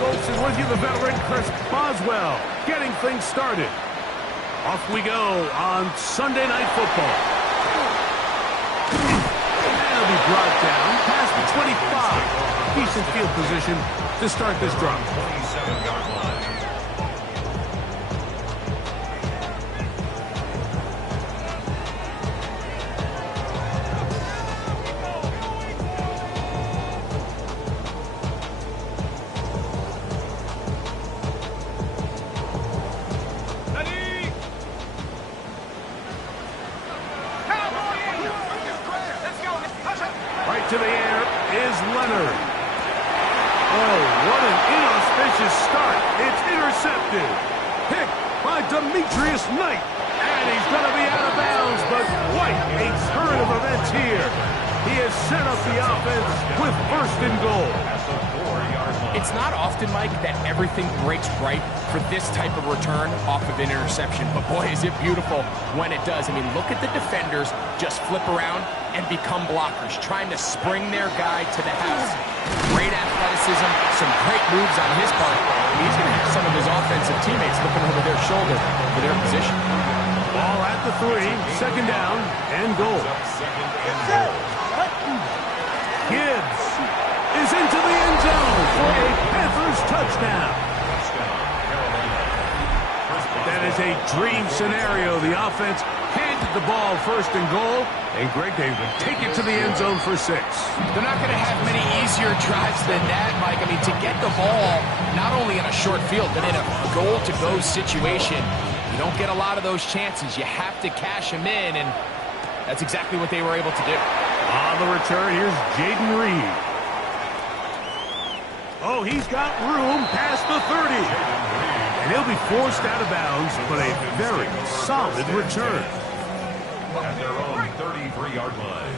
folks, and with you the veteran Chris Boswell, getting things started. Off we go on Sunday Night Football. And they'll be brought down past the 25. Decent field position to start this drive. 27-yard line. To the air is Leonard. Oh, what an inauspicious start. It's intercepted. Picked by Demetrius Knight. And he's going to be out of bounds, but quite a turn of events here. He has set up the offense with first and goal. It's not often, Mike, that everything breaks right for this type of return off of an interception. But boy, is it beautiful when it does. I mean, look at the defenders just flip around and become blockers, trying to spring their guy to the house. Great athleticism, some great moves on his part. He's going to have some of his offensive teammates looking over their shoulder for their position. Ball at the 3, second down and goal. Gibbs is into the end zone for a Panthers touchdown. That is a dream scenario. The offense handed the ball first and goal, and Greg, they would take it to the end zone for 6. They're not going to have many easier drives than that, Mike. I mean, to get the ball not only in a short field, but in a goal-to-go situation, you don't get a lot of those chances. You have to cash them in, and that's exactly what they were able to do. On the return, here's Jaden Reed. Oh, he's got room past the 30. And he'll be forced out of bounds, but a very solid return. At their own 33-yard line.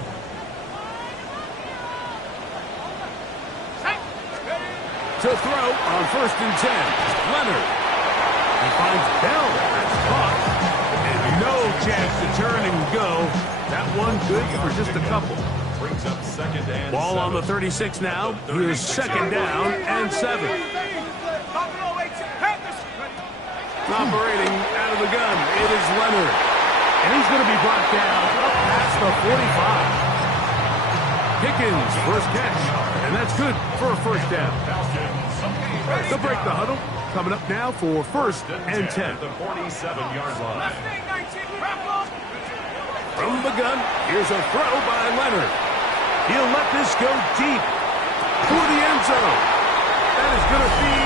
To throw on first and 10. Leonard. He finds Bell. That's caught. And no chance to turn and go. That one good for just a couple. Brings up second and Ball 7. on the 36 now. Here's second down and 7. Operating out of the gun, it is Leonard. And he's going to be brought down up past the 45. Pickens, first catch. And that's good for a first down. They'll break the huddle. Coming up now for first and 10. The 47-yard line. From the gun, here's a throw by Leonard. He'll let this go deep for the end zone. That is going to be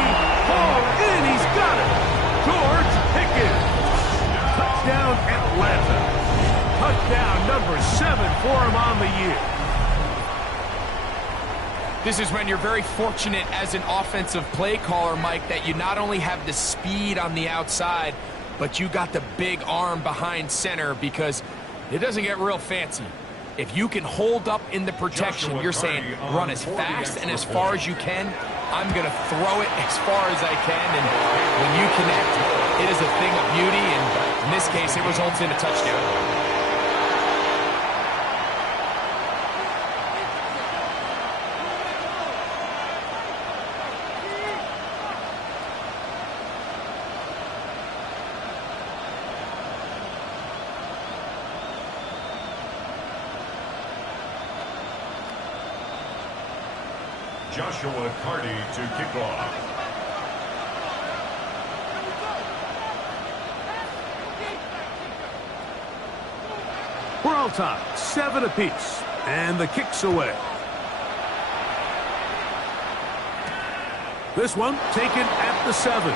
hauled in. He's got it. George Pickens. Touchdown, Atlanta. Touchdown number 7 for him on the year. This is when you're very fortunate as an offensive play caller, Mike, that you not only have the speed on the outside, but you got the big arm behind center, because it doesn't get real fancy. If you can hold up in the protection, you're saying run as fast and as far as you can. I'm going to throw it as far as I can, and when you connect, it is a thing of beauty, and in this case, it results in a touchdown. Joshua Carty to kick off. We're all tied, 7 apiece, and the kick's away. This one taken at the 7.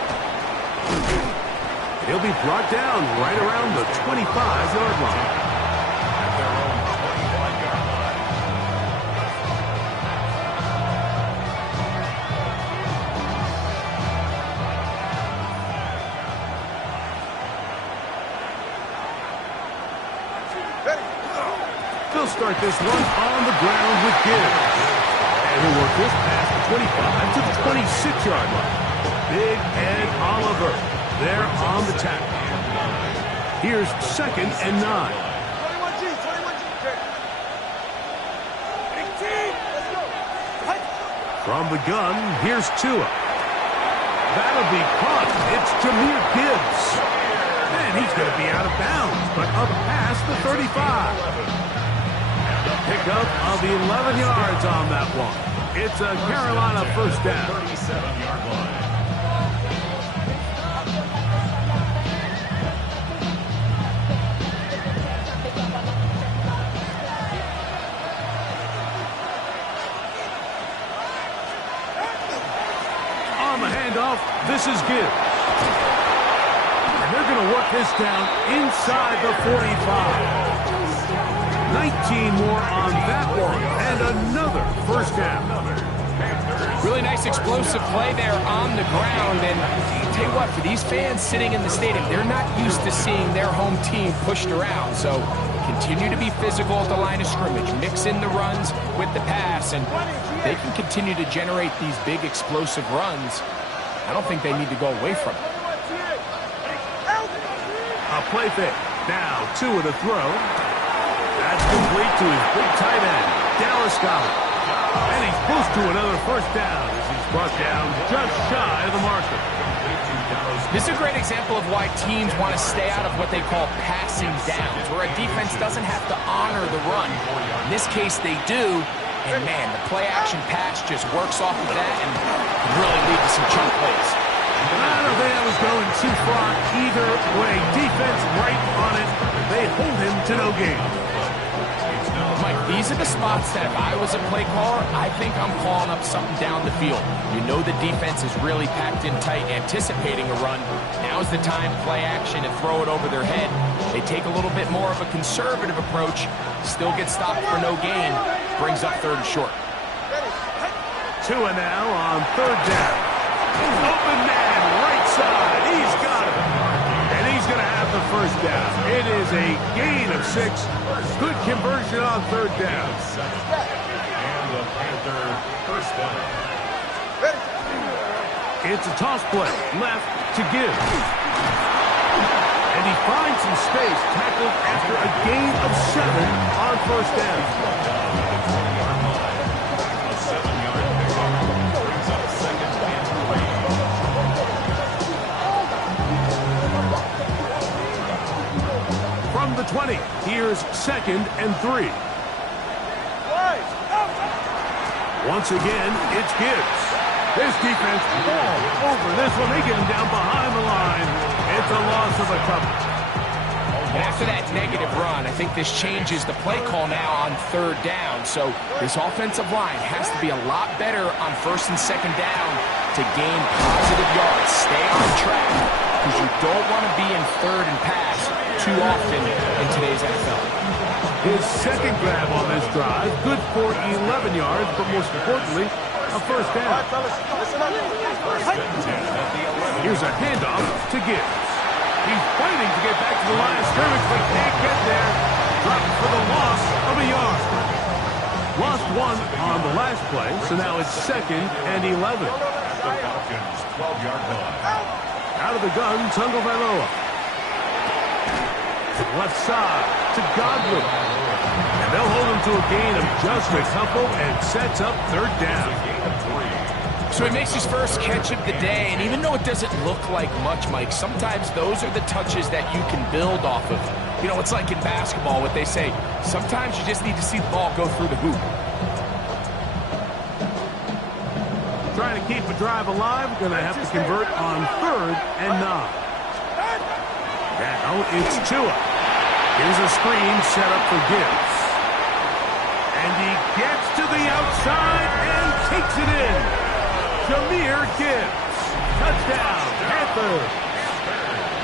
He'll be brought down right around the 25-yard line. At their own 25-yard line. They'll start this one on the ground with Gibbs. And he'll work this past the 25 to the 26-yard line. Big Ed Oliver there on the tackle. Here's second and 9. 21G, 21G. Big team, let's go. From the gun, here's Tua. That'll be caught. It's Jahmyr Gibbs. And he's going to be out of bounds, but up past the 35. Pickup of 11 yards on that one. It's a Carolina first down. 37-yard line. On the handoff, this is Gibbs. And they're going to work this down inside the 45. 19 more on that one, and another first down. Really nice explosive play there on the ground. And I'll tell you what, for these fans sitting in the stadium, they're not used to seeing their home team pushed around. So continue to be physical at the line of scrimmage. Mix in the runs with the pass, and they can continue to generate these big explosive runs. I don't think they need to go away from it. A play fake. Now, 2 of the throw. That's complete to his big tight end, Dallas Goedert. And he's close to another first down as he's brought down just shy of the marker. This is a great example of why teams want to stay out of what they call passing downs, where a defense doesn't have to honor the run. In this case, they do. And, man, the play-action pass just works off of that and can really lead to some chunk plays. I don't think that was going too far either way. Defense right on it. They hold him to no gain. Mike, these are the spots that if I was a play caller, I think I'm calling up something down the field. You know the defense is really packed in tight, anticipating a run. Now's the time, play action, and throw it over their head. They take a little bit more of a conservative approach, still get stopped for no gain, brings up 3rd and short. Tua now on 3rd down. Open man, right side. He's got it. And he's going to have the first down. It is a gain of 6. Good conversion on 3rd down. And the Panther first down. It's a toss play. Left to Gibbs. And he finds some space, tackled after a gain of 7 on 1st down. A 7-yard pickup brings up 2nd and 3. From the 20, here's 2nd and 3. Once again, it's Gibbs. This defense all over this one. They get him down behind the line. It's a loss of a couple. And after that negative run, I think this changes the play call now on 3rd down. So this offensive line has to be a lot better on 1st and 2nd down to gain positive yards. Stay on track because you don't want to be in 3rd and pass too often in today's NFL. His 2nd grab on this drive, good for 11 yards, but most importantly, a first down. Here's a handoff to Gibbs. He's fighting to get back to the line of scrimmage, but can't get there. Dropped for the loss of a yard. Lost 1 on the last play, so now it's 2nd and 11. The Falcons 12-yard line. Out of the gun, Tagovailoa. Left side to Godwin. And they'll hold him to a gain of just a couple and sets up 3rd down. So he makes his first catch of the day, and even though it doesn't look like much, Mike, sometimes those are the touches that you can build off of. You know, it's like in basketball, what they say, sometimes you just need to see the ball go through the hoop. Trying to keep a drive alive, going to have to convert on 3rd and 9. Now it's Tua. Here's a screen set up for Gibbs. And he gets to the outside and takes it in. Jahmyr Gibbs. Touchdown, Panthers.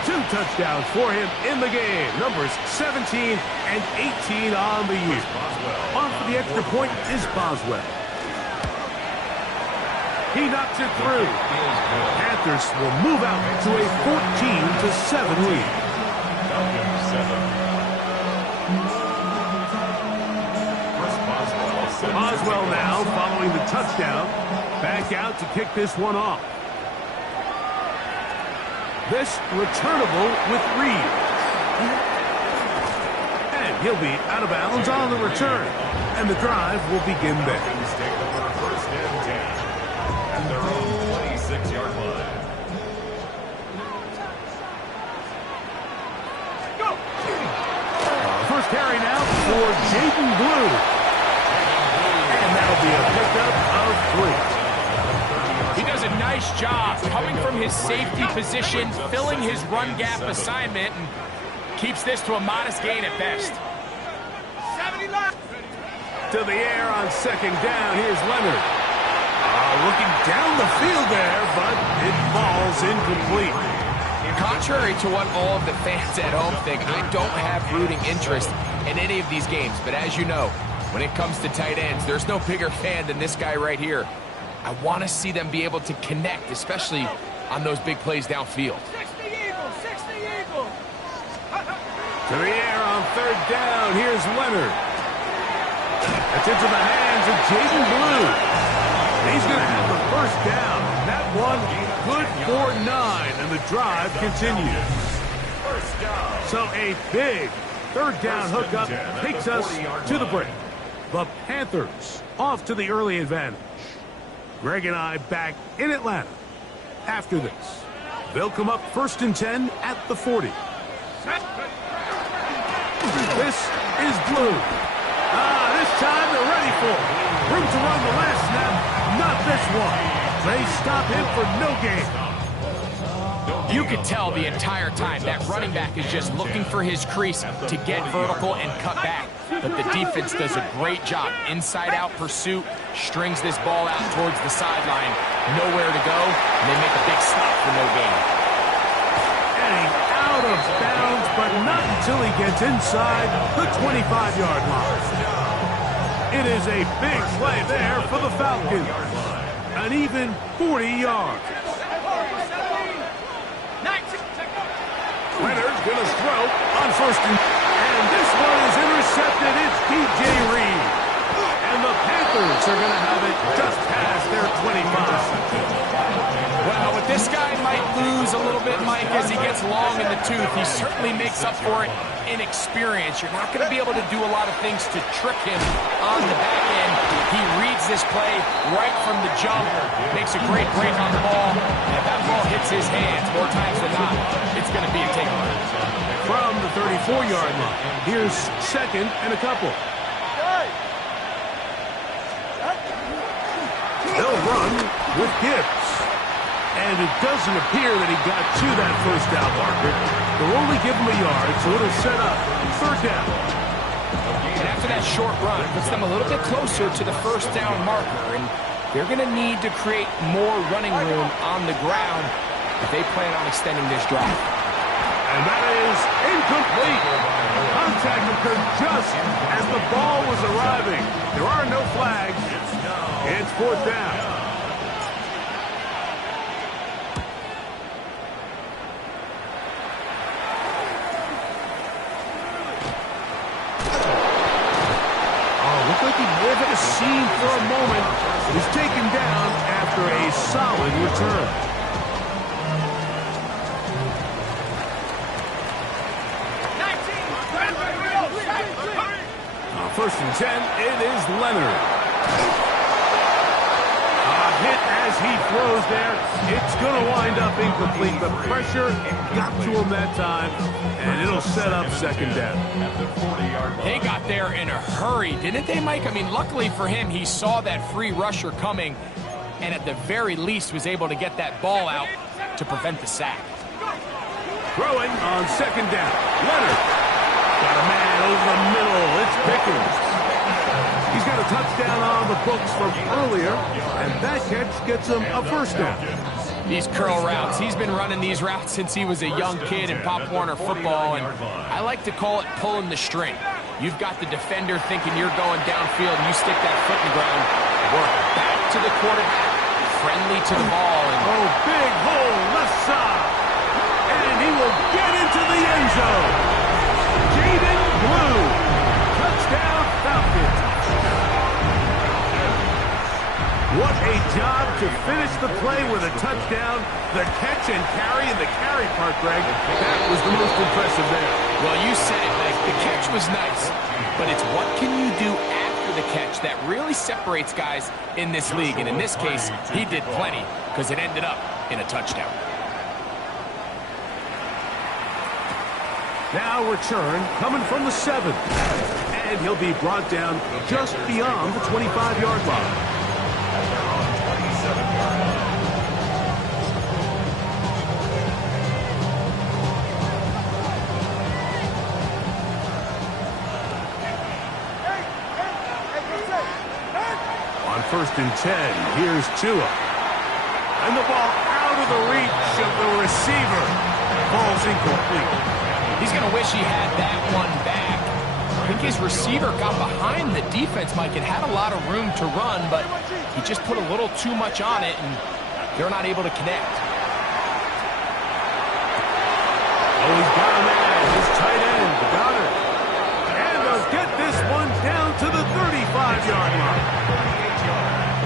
2 touchdowns for him in the game. Numbers 17 and 18 on the year. On for the extra point is Boswell. He knocks it through. Panthers will move out to a 14-7 lead. Boswell now following the touchdown. Back out to kick this one off. This returnable with Reed. And he'll be out of bounds on the return. And the drive will begin there. First and 10. At their own 26-yard line. nice job coming from his safety position, filling his run gap assignment, and keeps this to a modest gain at best. 70 left. To the air on second down. Here's Leonard. Looking down the field there, but it falls incomplete. Contrary to what all of the fans at home think, I don't have rooting interest in any of these games. But as you know, when it comes to tight ends, there's no bigger fan than this guy right here. I want to see them be able to connect, especially on those big plays downfield. 60 Eagles, 60 Eagles. To the air on third down. Here's Leonard. That's into the hands of Jaden Blue. He's going to have the first down. That one good for 9, and the drive continues. So a big third down hookup takes us to the break. The Panthers off to the early advantage. Greg and I back in Atlanta after this. They'll come up 1st and 10 at the 40. This is Blue. This time they're ready for it. Room to run the last snap. Not this one. They stop him for no gain. You could tell the entire time that running back is just looking for his crease to get vertical and cut back. But the defense does a great job. Inside-out pursuit, strings this ball out towards the sideline. Nowhere to go, and they make a big stop for no gain. Getting out of bounds, but not until he gets inside the 25-yard line. It is a big play there for the Falcons. An even 40 yards. Leonard's going to throw on 1st and this one is intercepted. It's DJ Reed. And the Panthers are going to have it just past their 25. Well, what this guy might lose a little bit, Mike, as he gets long in the tooth, he certainly makes up for it in experience. You're not going to be able to do a lot of things to trick him on the back end. He reads this play right from the jump, makes a great break on the ball, and if that ball hits his hands more times than not, it's going to be a takeaway. From the 34-yard line, here's 2nd and a couple. They'll run with Gibbs. And it doesn't appear that he got to that first down marker. They'll only give him a yard, so it'll set up 3rd down. And after that short run, it puts them a little bit closer to the first down marker. And they're going to need to create more running room on the ground if they plan on extending this drive. And that is incomplete. Contact occurred just as the ball was arriving. There are no flags. It's 4th down. Seen for a moment, is taken down after a solid return. 1st and 10, it is Leonard. A hit as he throws there. It's going to wind up incomplete. The pressure got to him that time, and it'll set up 2nd down. They got there in a hurry, didn't they, Mike? I mean, luckily for him, he saw that free rusher coming, and at the very least was able to get that ball out to prevent the sack. Throwing on 2nd down. Leonard. Got a man over the middle. It's Pickens. He's got a touchdown on the books from earlier, and that catch gets him a 1st down. These curl routes, he's been running these routes since he was a young kid in Pop Warner football, and I like to call it pulling the string. You've got the defender thinking you're going downfield, and you stick that foot in the ground, work back to the quarterback, friendly to the ball. And big hole left side, and he will get into the end zone. Jaden Blue, touchdown Falcons. What a job to finish the play with a touchdown. The catch and carry, and the carry part, Greg, that was the most impressive there. Well, you said it, Mike. The catch was nice, but it's what can you do after the catch that really separates guys in this league. And in this case, he did plenty because it ended up in a touchdown. Now return coming from the 7th. And he'll be brought down just beyond the 25-yard line. first and 10. Here's Tua. And the ball out of the reach of the receiver. Ball's incomplete. He's going to wish he had that one back. I think his receiver got behind the defense, Mike. It had a lot of room to run, but he just put a little too much on it, and they're not able to connect. Oh, he's got him at his tight end, Goddard. And they'll get this one down to the 35-yard line.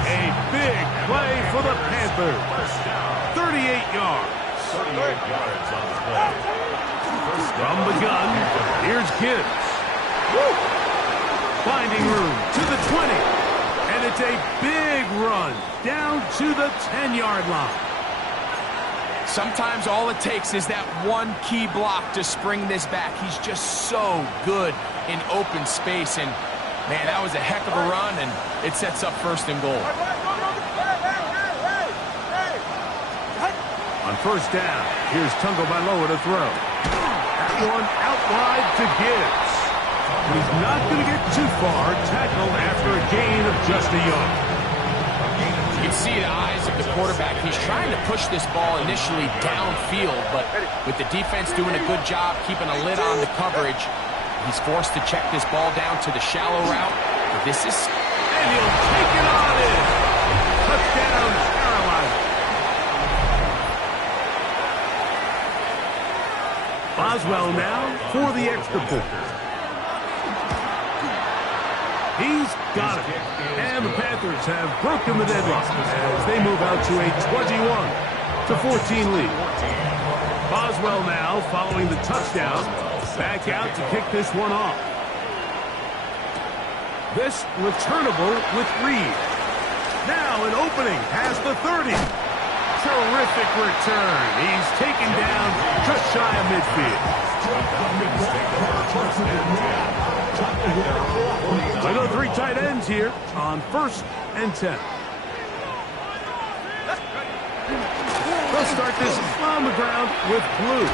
A big play for the Panthers. 38 yards. 38 yards on the play. From the gun, here's Gibbs. Woo! Finding room to the 20. And it's a big run down to the 10-yard line. Sometimes all it takes is that one key block to spring this back. He's just so good in open space. And, man, that was a heck of a run, and it sets up first and goal. On first down, here's Tagovailoa to throw. That one out wide to Gibbs. He's not going to get too far. Tackled after a gain of just a yard. You can see the eyes of the quarterback. He's trying to push this ball initially downfield, but with the defense doing a good job keeping a lid on the coverage, he's forced to check this ball down to the shallow route. This is... And he'll take it on in. Touchdown, Carolina. Boswell now for the extra point. He's got it. And the Panthers have broken the deadlock as they move out to a 21-14 lead. Boswell now following the touchdown. Back out to kick this one off. This returnable with Reed. Now an opening past the 30. Terrific return. He's taken down just shy of midfield. I go three tight ends here on first and 10. They'll start this on the ground with Blue.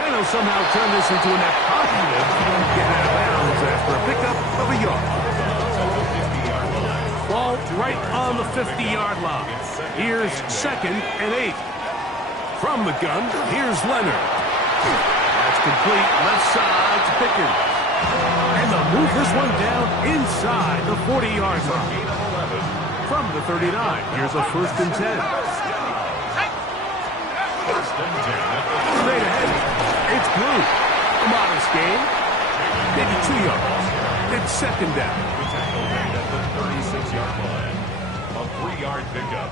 And they'll somehow turn this into a net positive and get out of bounds after a pickup of a yard. Ball right on the 50-yard line. Here's second and 8. From the gun, here's Leonard. That's complete left side to Pickens. And they'll move this one down inside the 40-yard line. From the 39, here's a first and 10. Straight ahead, it's Blue. A modest gain, maybe 2 yards. It's second down. At the 36-yard line. A 3-yard pickup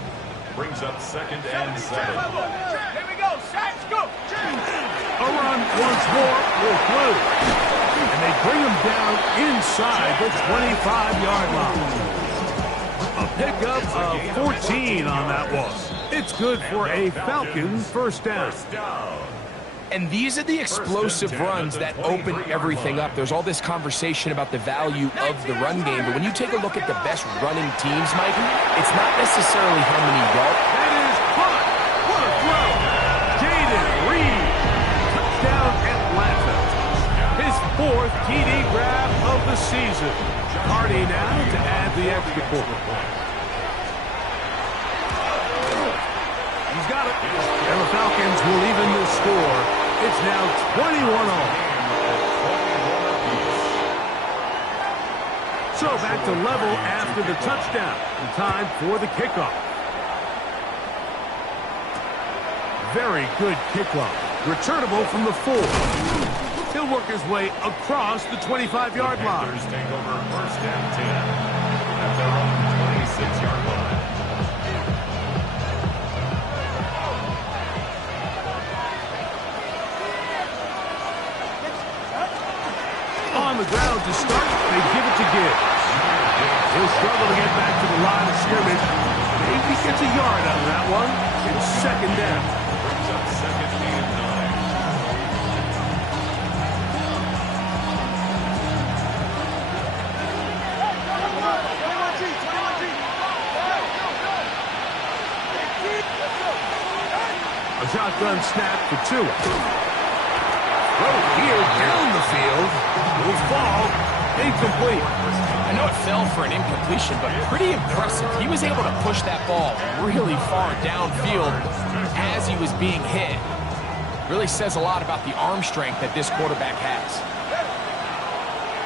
brings up second and 7. Here we go. Sacks, go. A run once more with Blue. And they bring him down inside the 25-yard line. A pickup of 14 on that one. It's good for a Falcons first down. And these are the explosive runs that open everything up. There's all this conversation about the value of the run game, but when you take a look at the best running teams, Mike, it's not necessarily how many yards. That is caught. What a throw. Jaden Reed. Touchdown Atlanta. His 4th TD grab of the season. Hardy now to add the extra point. He's got it. And the Falcons will even the score. It's now 21-all. So back to level after the touchdown. And time for the kickoff. Very good kickoff. Returnable from the 4. He'll work his way across the 25-yard line. Panthers take over first and 10 at their own 26-yard line. On the ground to start, they give it to Gibbs. He'll struggle to get back to the line of scrimmage. Maybe gets a yard out of that one. It's second down. Brings up second and 9. A shotgun snap for Tua. Throw here down the field. Will fall incomplete. I know it fell for an incompletion, but pretty impressive. He was able to push that ball really far downfield as he was being hit. Really says a lot about the arm strength that this quarterback has.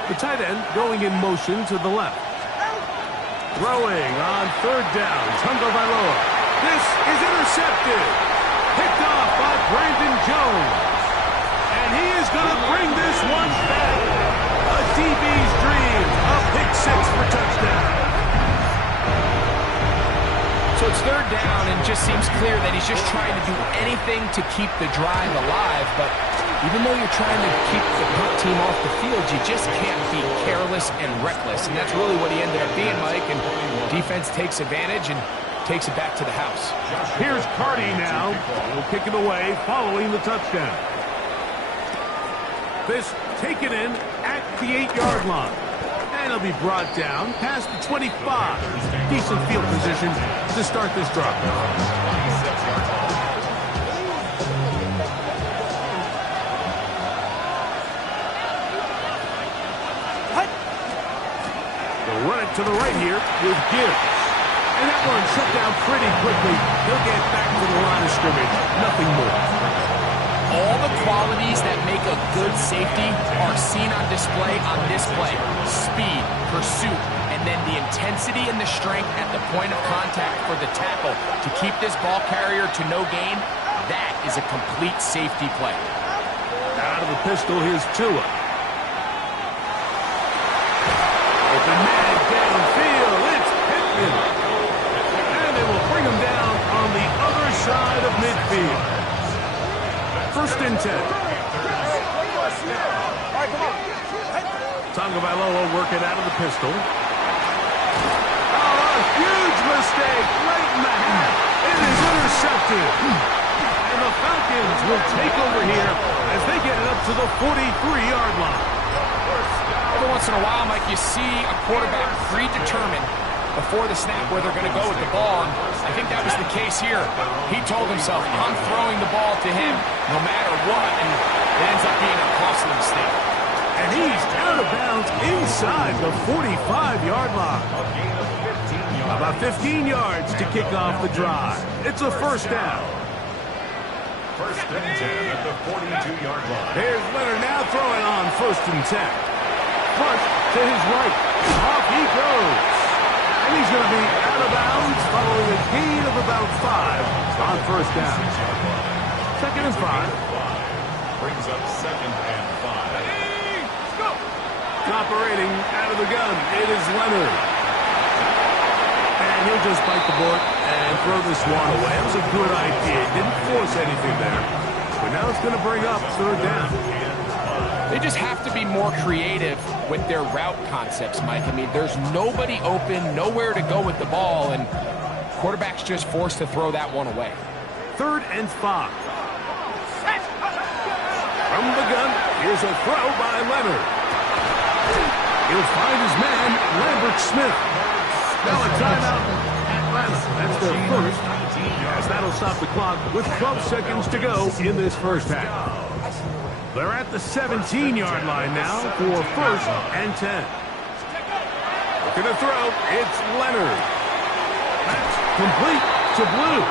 The tight end going in motion to the left. Throwing on third down, Tagovailoa. This is intercepted. Picked off by Brandon Jones. And he is going to bring this one back. A DB's dream. A pick six for touchdown. So it's third down, and it just seems clear that he's just trying to do anything to keep the drive alive. But even though you're trying to keep the hurt team off the field, you just can't be careless and reckless. And that's really what he ended up being, Mike. And defense takes advantage and takes it back to the house. Here's Carty now. He'll kick it away following the touchdown. This taken in at the 8-yard line. And he'll be brought down past the 25. Decent field position to start this drive. They'll run it to the right here with Gibbs. And that one shut down pretty quickly. He'll get back to the line of scrimmage. Nothing more. All the qualities that make a good safety are seen on display on this play. Speed, pursuit, and then the intensity and the strength at the point of contact for the tackle to keep this ball carrier to no gain. That is a complete safety play. Out of the pistol, here's Tua. Open man downfield. It's Pittman. And they will bring him down on the other side of midfield. First and 10. Tagovailoa working out of the pistol. Oh, a huge mistake right in the half. It is intercepted. And the Falcons will take over here as they get it up to the 43-yard line. Every once in a while, Mike, you see a quarterback predetermined before the snap where they're going to go with the ball. And I think that was the case here. He told himself, I'm throwing the ball to him no matter what, and it ends up being a costly mistake. And he's out of bounds inside the 45-yard line. About 15 yards to kick off the drive. It's a first down. First and 10 at the 42-yard line. Here's Leonard now throwing on first and 10. Push to his right. Off he goes. And he's going to be out of bounds following a gain of about 5 on first down. Second and 5. Brings up second and 5. Operating out of the gun. It is Leonard. And he'll just bite the bullet and throw this one away. It was a good idea. Didn't force anything there. But now it's going to bring up third down. They just have to be more creative with their route concepts, Mike. I mean, there's nobody open, nowhere to go with the ball, and quarterback's just forced to throw that one away. Third and 5. From the gun, here's a throw by Leonard. He'll find his man, Lambert Smith. Now a timeout, Atlanta. That's their first, as that'll stop the clock with 12 seconds to go in this first half. They're at the 17-yard line now for first and 10. Looking to throw, it's Leonard. That's complete to Blue.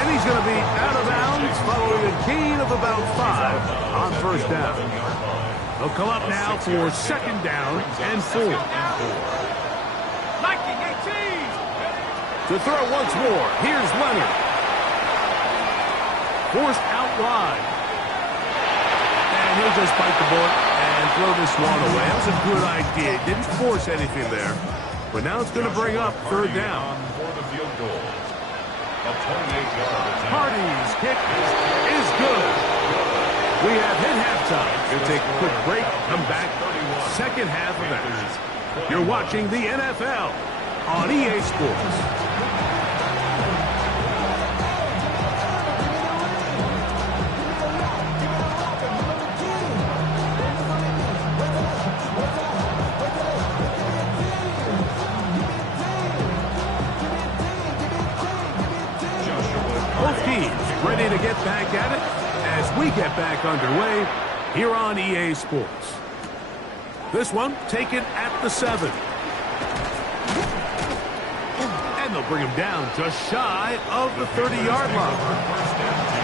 And he's going to be out of bounds following a gain of about 5 on first down. They'll come up now for second down and 4. To throw once more, here's Leonard. Forced out wide. And he'll just bite the bullet and throw this one away. That was a good idea. Didn't force anything there. But now it's going to bring up third down. For the field goal. A 28-yard attempt. Hardy's kick is good. We have hit halftime. We'll take a quick break. Come back. Second half of action. You're watching the NFL on EA Sports. Ready to get back at it as we get back underway here on EA Sports. This one taken at the 7. And they'll bring him down just shy of the 30-yard line. First and 10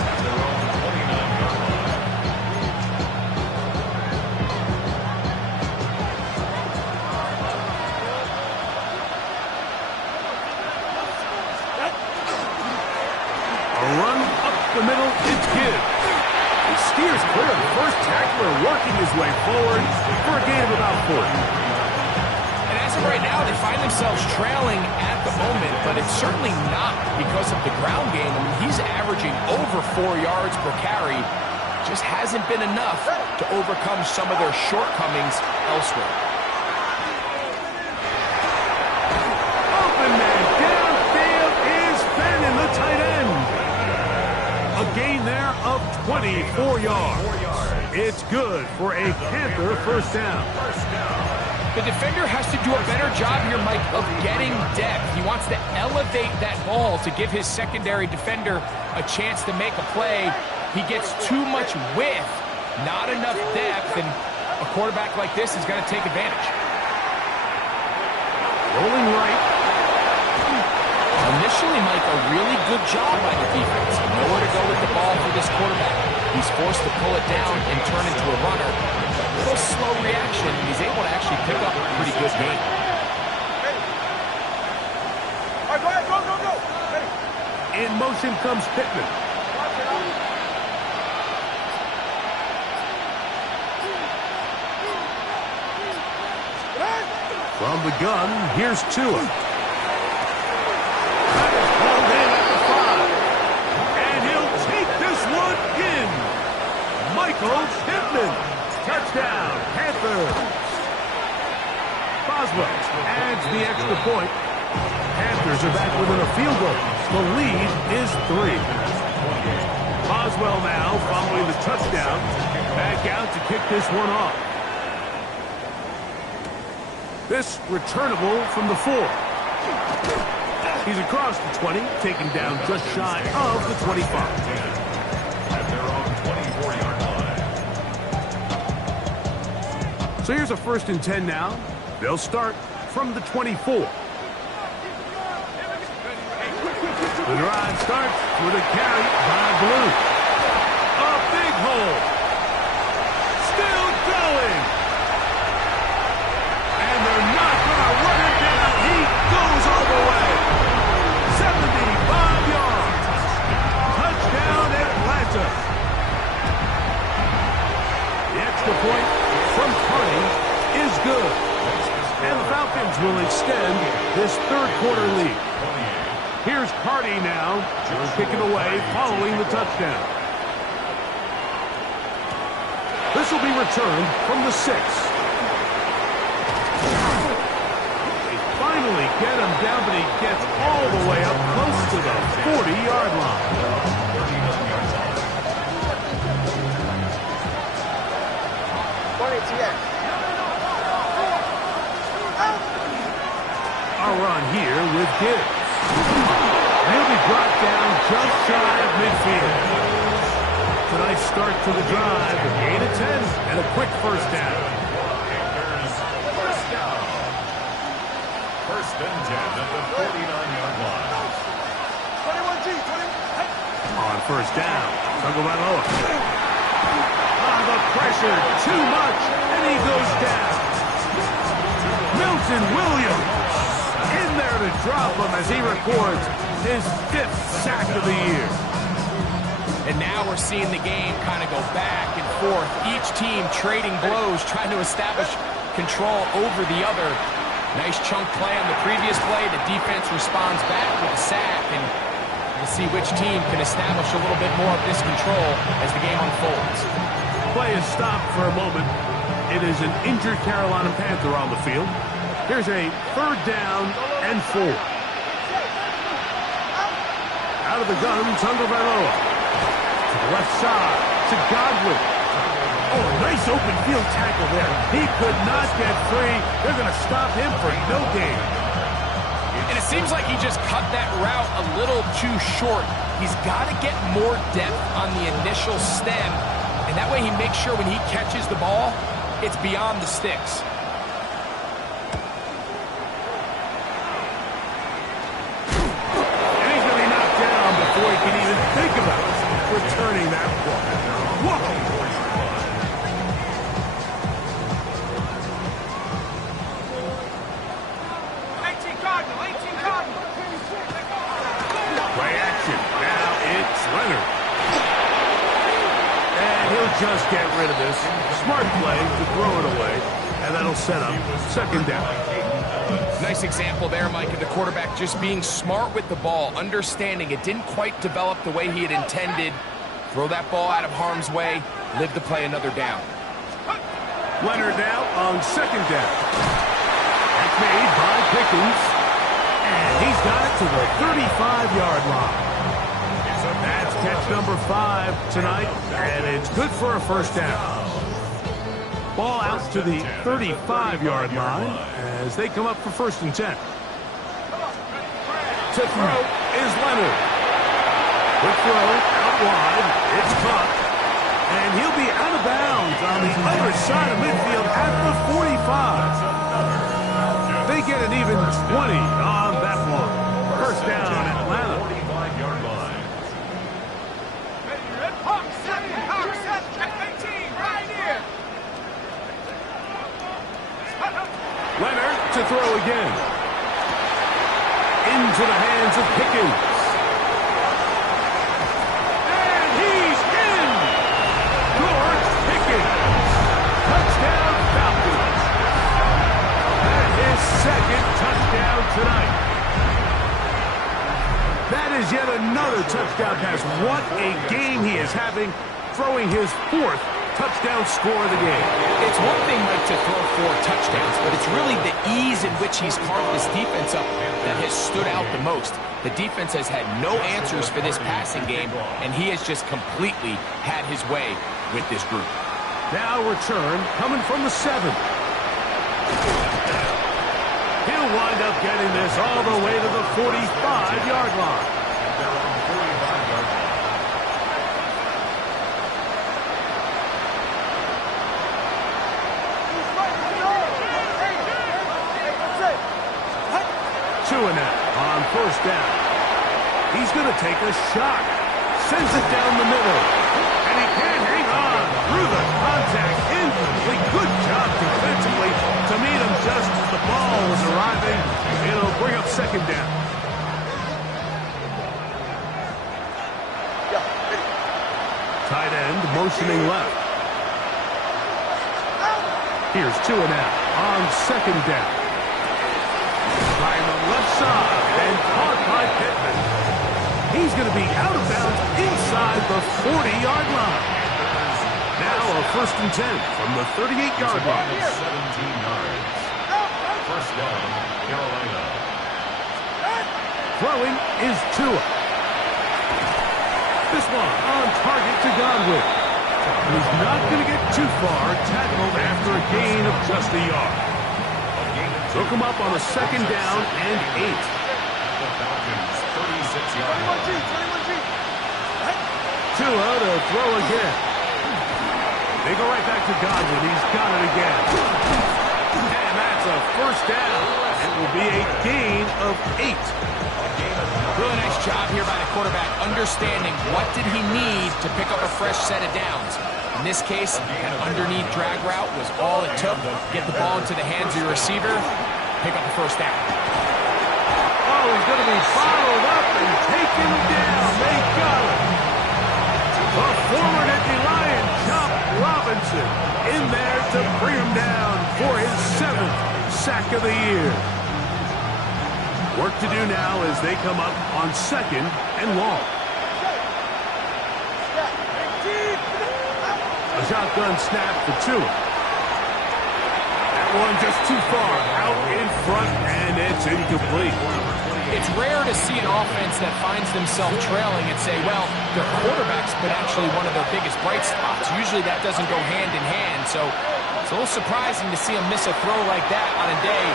at their own 29-yard line. A run up the middle, it's good. He steers clear of the first tackler, working his way forward for a gain of about 40. And as of right now, they find themselves trailing at the moment, but it's certainly not because of the ground game. I mean, he's averaging over 4 yards per carry. Just hasn't been enough to overcome some of their shortcomings elsewhere. Open man downfield is Bannon, the tight end. A gain there of 24 yards. It's good for a Panther first down. The defender has to do a better job here, Mike, of getting depth. He wants to elevate that ball to give his secondary defender a chance to make a play. He gets too much width, not enough depth, and a quarterback like this is going to take advantage. Rolling right. Initially, Mike, a really good job by the defense. Nowhere to go with the ball for this quarterback. He's forced to pull it down and turn into a runner. A little slow reaction, and he's able to actually pick up a pretty good game. All right, go ahead, go. Ready. In motion comes Pittman. From the gun, here's Tua. Pulled in at the 5. And he'll take this one in. Michael Pittman. Touchdown, Panthers. Boswell adds the extra point. Panthers are back within a field goal. The lead is 3. Boswell now, following the touchdown, back out to kick this one off. This returnable from the 4. He's across the 20, taken down just shy of the 25. At their own 24-yard line. So here's a 1st and 10 now. They'll start from the 24. The drive starts with a carry by Blue. A big hole. Still going. And they're not going to run it down. He goes all the way. 75 yards. Touchdown, Atlanta. The extra point from Carney is good. And the Falcons will extend this 3rd quarter lead. Here's Carney now, kicking away following the touchdown. This will be returned from the 6. They finally get him down, but he gets all the way up close to the 40-yard line. A run here with Gibbs. He'll be brought down just shy of midfield. It's a nice start to the drive. A gain of 10 and a quick first down. First and 10 at the 49-yard line. 21G, 21. On first down, Tagovailoa. The pressure, too much, and he goes down. Milton Williams in there to drop him as he records his 5th sack of the year. And now we're seeing the game kind of go back and forth. Each team trading blows, trying to establish control over the other. Nice chunk play on the previous play. The defense responds back with a sack, and we'll see which team can establish a little bit more of this control as the game unfolds. Play is stopped for a moment. It is an injured Carolina Panther on the field. Here's a 3rd down and 4. Out of the gun, Tagovailoa. To the left side, to Godwin. Oh, nice open field tackle there. He could not get free. They're going to stop him for no gain. And it seems like he just cut that route a little too short. He's got to get more depth on the initial stem, and that way he makes sure when he catches the ball, it's beyond the sticks. And he's going to be knocked down before he can even think about returning that ball. Whoa! 18 Cardinal, 18 Cardinal. Play action. Now it's Leonard. And he'll just get rid of this. Smart play to throw it away. And that'll set up second down. Nice example there, Mike, of the quarterback just being smart with the ball, understanding it didn't quite develop the way he had intended. Throw that ball out of harm's way, live to play another down. Leonard now on second down. That's made by Pickens. And he's got it to the 35-yard line. That's catch number 5 tonight, and it's good for a first down. Ball out to the 35-yard line as they come up for 1st and 10. To throw is Leonard. Quick throw out wide. It's caught. And he'll be out of bounds on the other side of midfield at the 45. They get an even 20 on that one. First down, Atlanta. 45-yard line. Leonard to throw again. Into the hands of Pickens. And he's in! George Pickens. Touchdown Falcons. And his second touchdown tonight. That is yet another touchdown pass. What a game he is having, throwing his 4th touchdown score of the game. It's one thing, Mike, to throw 4 touchdowns, but it's really the ease in which he's carved this defense up that has stood out the most. The defense has had no answers for this passing game, and he has just completely had his way with this group. Now return coming from the 7. He'll wind up getting this all the way to the 45-yard line. They're on the 45-yard line. Now on first down. He's going to take a shot. Sends it down the middle. And he can't hang on through the contact. Incomplete. Good job defensively to meet him just as the ball was arriving. It'll bring up second down. Tight end motioning left. Here's Tua now on second down. By the left side and caught by Pittman. He's going to be out of bounds inside the 40-yard line. Now a 1st and 10 from the 38-yard line. 17 yards. First down, Carolina. Throwing is Tua. This one on target to Godwin. He's not going to get too far, tackled after a gain of just a yard. Took him up on a second down and 8. The Falcons, 36-yard line. Tua to throw again. They go right back to Godwin. He's got it again. And that's a first down. It will be a gain of 8. Really nice job here by the quarterback, understanding what did he need to pick up a fresh set of downs. In this case, an underneath drag route was all it took. Get the ball into the hands of your receiver, pick up the first down. Oh, he's going to be followed up and taken down. They got him. The former Nittany Lion, Chop Robinson, in there to bring him down for his 7th sack of the year. Work to do now as they come up on second and long. A shotgun snap for Tua. That one just too far out in front, and it's incomplete. It's rare to see an offense that finds themselves trailing and say, well, their quarterback's been actually one of their biggest bright spots. Usually that doesn't go hand in hand, so it's a little surprising to see him miss a throw like that on a day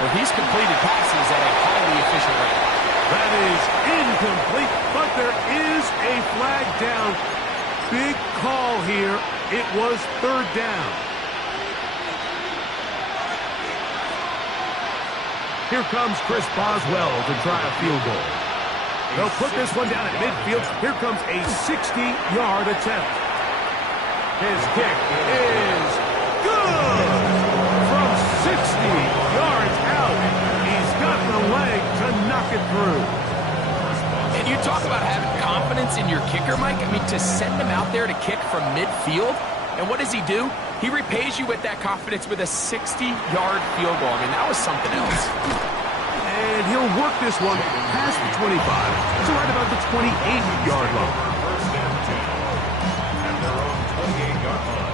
where he's completed passes at a highly efficient rate. That is incomplete, but there is a flag down. Big call here. It was third down. Here comes Chris Boswell to try a field goal. They'll put this one down at midfield. Here comes a 60-yard attempt. His kick is good! From 60 yards out, he's got the leg to knock it through. And you talk about having confidence in your kicker, Mike. I mean, to send him out there to kick from midfield, and what does he do? He repays you with that confidence with a 60-yard field goal. I mean, that was something else. And he'll work this one past the 25 to right about the 28-yard line. First and 10 at their own 28-yard line.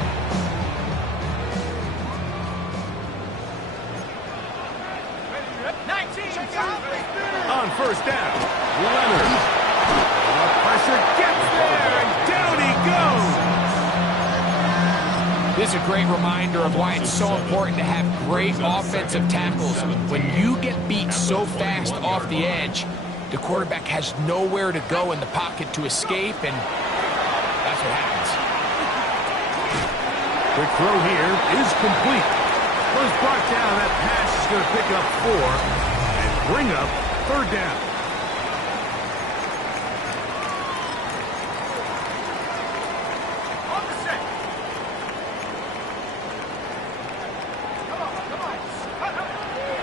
On first down, Leonard. The pressure gets there, and down he goes. This is a great reminder of why it's so important to have great offensive tackles. When you get beat so fast off the edge, the quarterback has nowhere to go in the pocket to escape, and that's what happens. Quick throw here is complete. Was brought down. That pass is going to pick up 4 and bring up third down.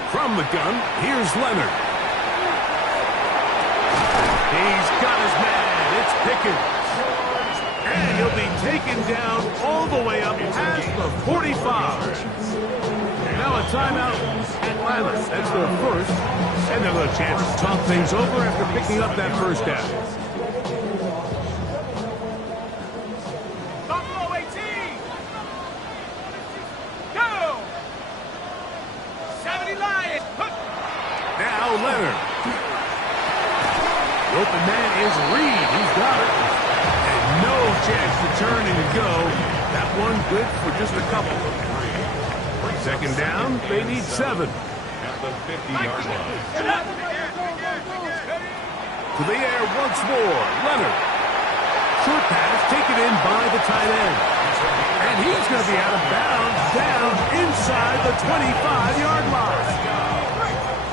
From the gun, here's Leonard. He's got his man. It's Pickens. And he'll be taken down all the way up past the 45. Now a timeout. Atlanta. That's their first. And they'll have a chance to talk things over after picking up that first down. Buffalo 18. Go. 70 Lions. Now Leonard. The open man is Reed. He's got it. And no chance to turn and go. That one good for just a couple. Second down, they need 7. At the 50-yard line. To the air once more. Leonard. Short pass taken in by the tight end. And he's going to be out of bounds down inside the 25-yard line.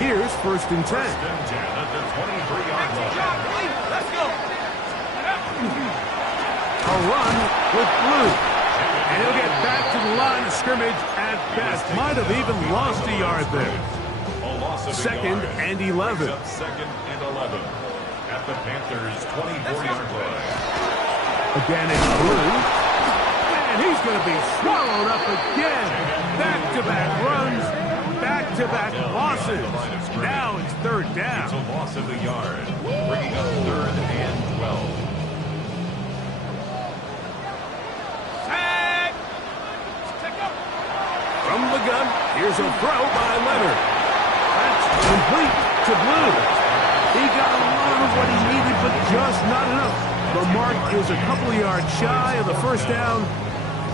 Here's first and 10. First and 10 at the 23-yard line. Let's go. A run with Blue. And he'll get back to the line of scrimmage at best. Might have even lost a yard there. A loss of a Second yard. and 11. Brings up second and 11 at the Panthers' 24-yard line. Again, it's Blue. And he's going to be swallowed up again. Back-to-back runs, back-to-back losses. Now it's third down. It's a loss of a yard, bringing up third and 12. From the gun, here's a throw by Leonard. That's complete to Blue. He got a lot of what he needed, but just not enough. The mark is a couple of yards shy of the first down.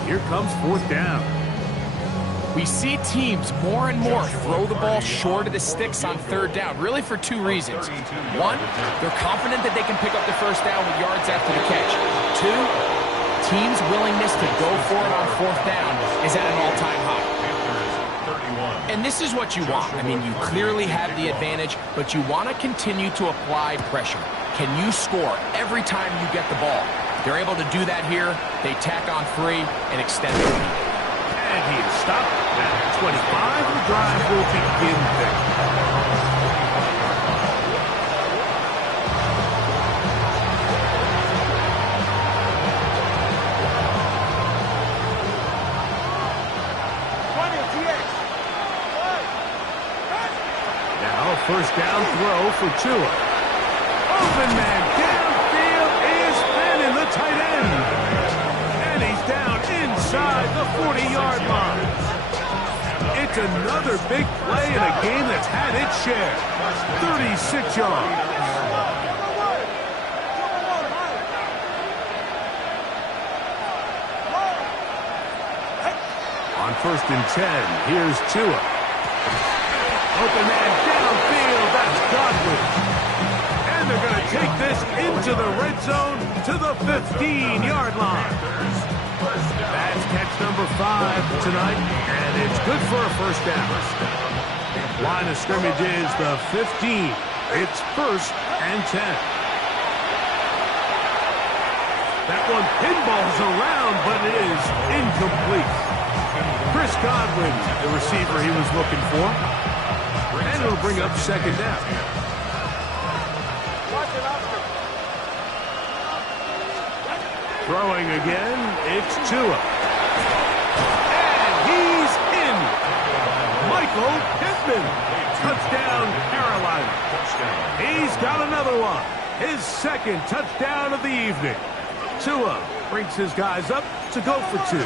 Here comes fourth down. We see teams more and more throw the ball short of the sticks on third down, really for 2 reasons. 1, they're confident that they can pick up the first down with yards after the catch. 2, teams' willingness to go for it on fourth down is at an all-time high. And this is what you want. I mean, you clearly have the advantage, but you want to continue to apply pressure. Can you score every time you get the ball? They're able to do that here. They tack on 3 and extend the lead. And he is stopped at 25. The drive will begin there. First down throw for Tua. Open man downfield is Fannin, the tight end. And he's down inside the 40-yard line. It's another big play in a game that's had its share. 36 yards. On first and 10, here's Tua. Open man downfield, that's Godwin. And they're going to take this into the red zone to the 15-yard line. That's catch number 5 tonight, and it's good for a first down. Line of scrimmage is the 15. It's 1st and 10. That one pinballs around, but it is incomplete. Chris Godwin, the receiver he was looking for. And it'll bring up 2nd down. Throwing again, it's Tua. And he's in. Michael Pittman. Touchdown, Carolina. He's got another one. His 2nd touchdown of the evening. Tua brings his guys up to go for 2. We're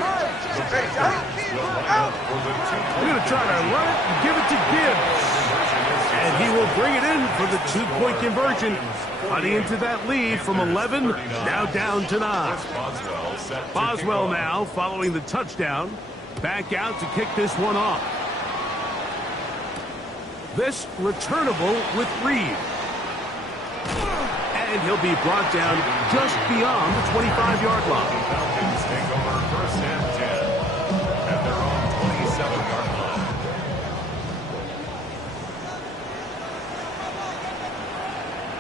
going to try to run it and give it to Gibbs. And he will bring it in for the 2-point conversion. Cutting into that lead from 11, now down to 9. Boswell now following the touchdown. Back out to kick this one off. This returnable with Reed. And he'll be brought down just beyond the 25-yard line. Falcons take over 1st and 10 at their own 27-yard line.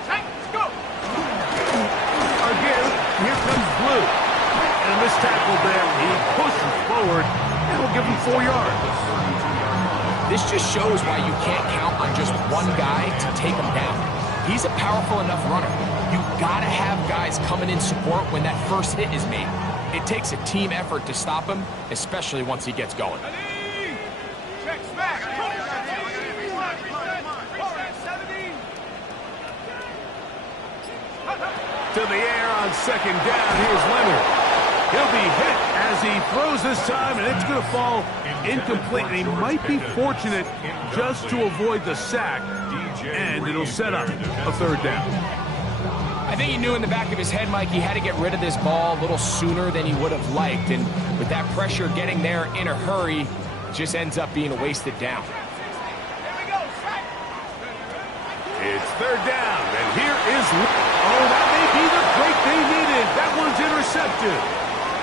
Let's go. Again, here comes Blue. And a missed tackle there. He pushes forward, and will give him 4 yards. This just shows why you can't count on just one guy to take him down. He's a powerful enough runner. You gotta have guys coming in support when that first hit is made. It takes a team effort to stop him, especially once he gets going. Check smack. To the air on 2nd down. Here's Leonard. He'll be hit as he throws this time, and it's going to fall incomplete. And he might be fortunate just to avoid the sack, and it'll set up a 3rd down. I think he knew in the back of his head, Mike, he had to get rid of this ball a little sooner than he would have liked. And with that pressure getting there in a hurry, it just ends up being a wasted down. It's 3rd down, and here is... Oh, that may be the break they needed. That one's intercepted.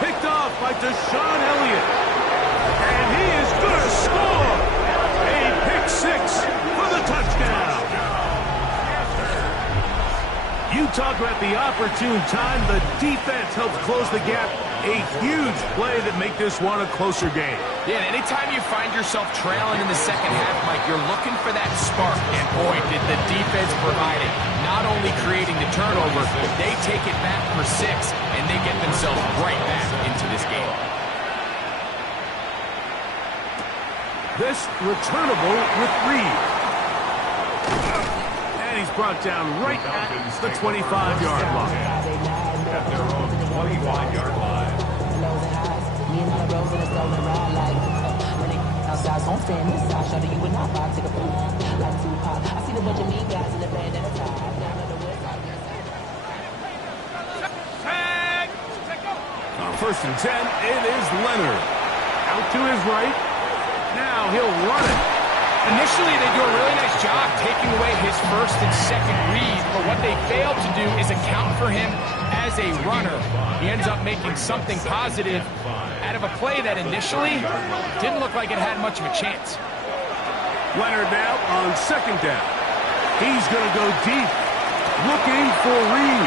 Picked off by Deshaun Elliott. And he is going to score. A pick 6 for the touchdown. You talk about the opportune time. The defense helps close the gap. A huge play that make this one a closer game. Yeah, and anytime you find yourself trailing in the 2nd half, Mike, you're looking for that spark. And boy, did the defense provide it. Not only creating the turnover, they take it back for 6, and they get themselves right back into this game. This returnable with Reed. And he's brought down right at the 25-yard line. At their own 25-yard line. On 1st and 10, it is Leonard. Out to his right. Now he'll run it. Initially, they do a really nice job taking away his 1st and 2nd read, but what they failed to do is account for him as a runner. He ends up making something positive out of a play that initially didn't look like it had much of a chance. Leonard now on 2nd down. He's going to go deep, looking for Reed.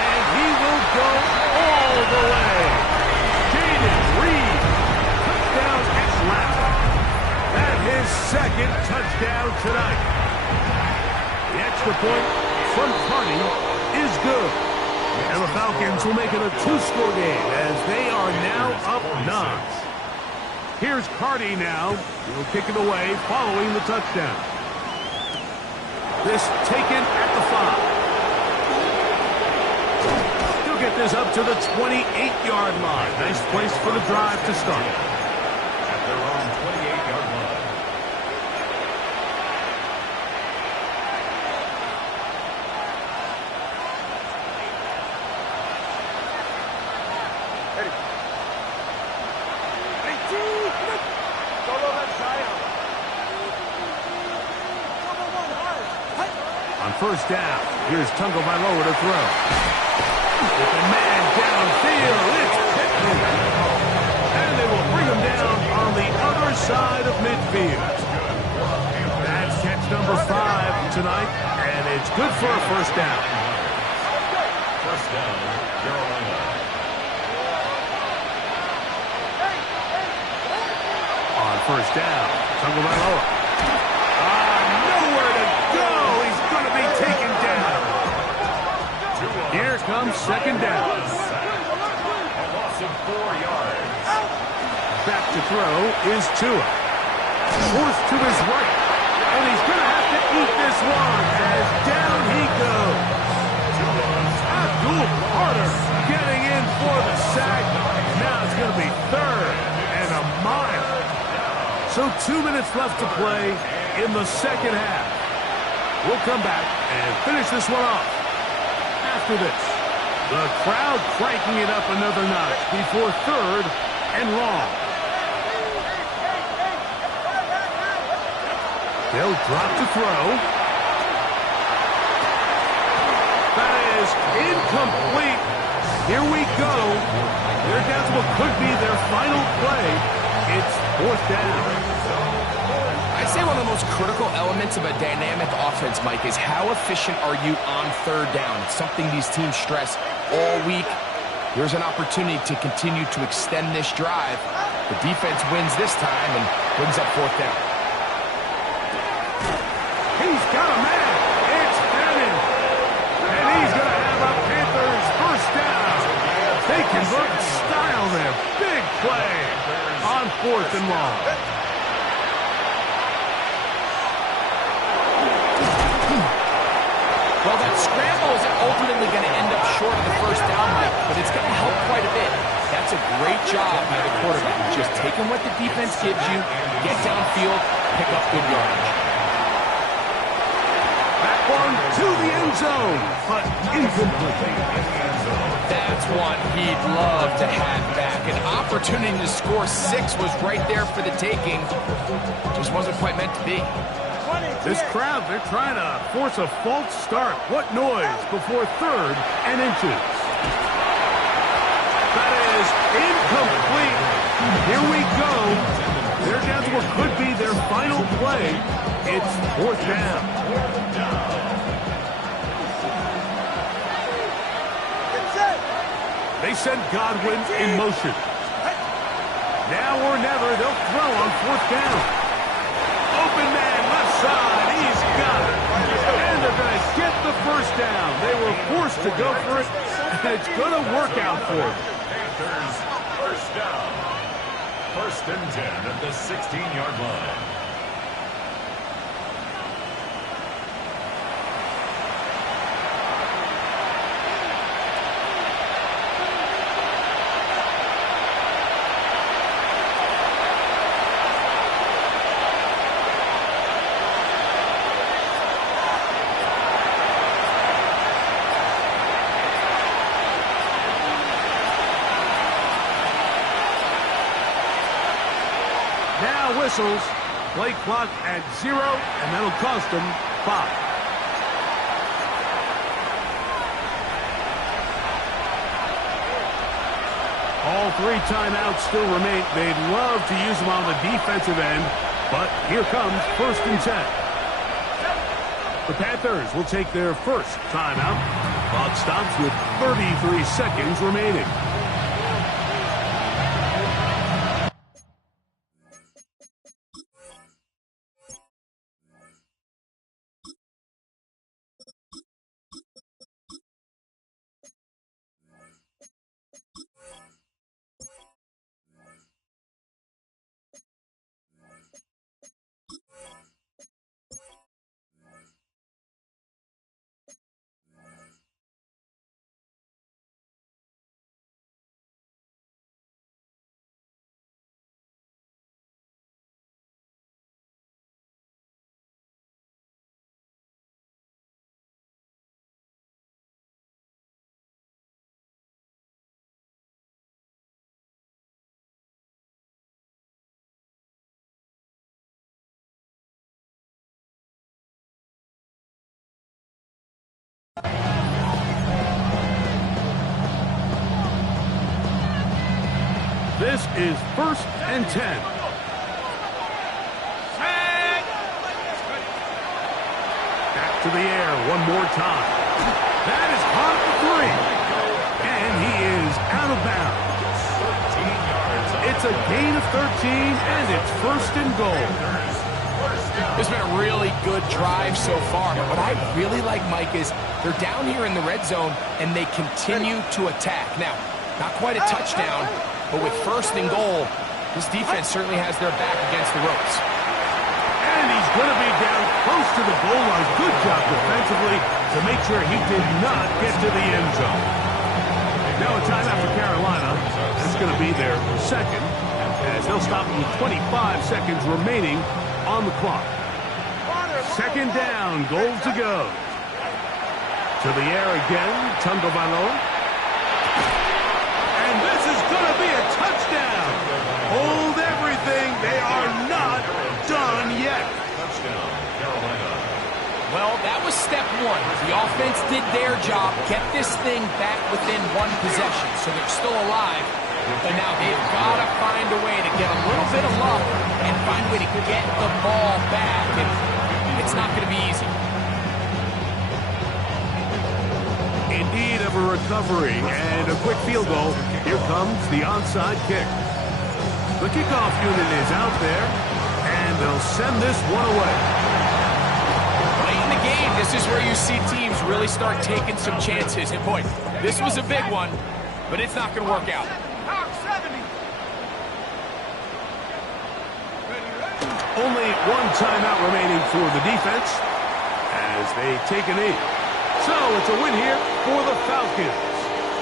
And he will go all the way. Jaden Reed, touchdown Atlanta. That's his 2nd touchdown tonight. The extra point from Carney is good. And the Falcons will make it a 2-score game as they are now up 9. Here's Cardi now. He'll kick it away following the touchdown. This taken at the 5. He'll get this up to the 28-yard line. Nice place for the drive to start. At their own 28-yard line. On 1st down, here's Tagovailoa to throw. With the man downfield, it's Pittman. And they will bring him down on the other inside of midfield. That's catch number 5 tonight, and it's good for a first down. First down, Carolina. On first down, Tagovailoa. Nowhere to go. He's going to be taken down. Here comes second down. A loss of 4 yards. Back to throw is Tua. Forced to his right. And he's going to have to eat this one as down he goes. Abdul Carter getting in for the sack. Now it's going to be third and a mile. So 2 minutes left to play in the second half. We'll come back and finish this one off. After this, the crowd cranking it up another notch before third and long. They'll drop to throw. That is incomplete. Here we go. They're down to what could be their final play. It's fourth down. I'd say one of the most critical elements of a dynamic offense, Mike, is how efficient are you on third down. It's something these teams stress all week. Here's an opportunity to continue to extend this drive. The defense wins this time and brings up fourth down. He's got a man. It's Fannin. And he's going to have a Panthers first down. They convert in style there. Big play on fourth and long. Well, that scramble is ultimately going to end up short of the first down, Mike, but it's going to help quite a bit. That's a great job by the quarterback. Just taking what the defense gives you, get downfield, pick up good yardage. Back one to the end zone, but incomplete. That's one he'd love to have back. An opportunity to score 6 was right there for the taking. Just wasn't quite meant to be. This crowd, they're trying to force a false start. What noise before third and inches. That is incomplete. Here we go. They're down to what could be their final play. It's fourth down. They send Godwin in motion. Now or never, they'll throw on fourth down. Open man, left side, he's got it. And they're going to get the first down. They were forced to go for it, and it's going to work out for them. Panthers first down. First and 10 at the 16-yard line. Whistles, play clock at 0, and that'll cost them 5. All 3 timeouts still remain. They'd love to use them on the defensive end, but here comes first and 10. The Panthers will take their first timeout. Clock stops with 33 seconds remaining. This is first and 10. to the air one more time. That is hot for three. And he is out of bounds. It's a gain of 13, and it's first and goal. It's been a really good drive so far. What I really like, Mike, is they're down here in the red zone, and they continue to attack. Now, not quite a touchdown, but with first and goal, this defense certainly has their back against the ropes. And he's going to be down close to the goal line. Good job defensively to make sure he did not get to the end zone. Now a timeout for Carolina. That's going to be their second, as they'll stop with 25 seconds remaining on the clock. Second down, goal to go. To the air again, Tagovailoa. And this is going to be a touchdown. Hold everything. They are not done yet. Touchdown, Carolina. Well, that was step one. The offense did their job, kept this thing back within one possession, so they're still alive. But now they've got to find a way to get a little bit of luck and find a way to get the ball back, and it's not going to be easy. In need of a recovery and a quick field goal. Here comes the onside kick. The kickoff unit is out there, and they'll send this one away. Late in the game, this is where you see teams really start taking some chances. And boy, this was a big one, but it's not going to work out. Only one timeout remaining for the defense as they take a knee. So it's a win here for the Falcons.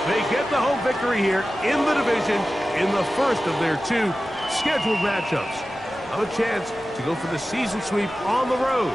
They get the home victory here in the division in the first of their two scheduled matchups. A chance to go for the season sweep on the road.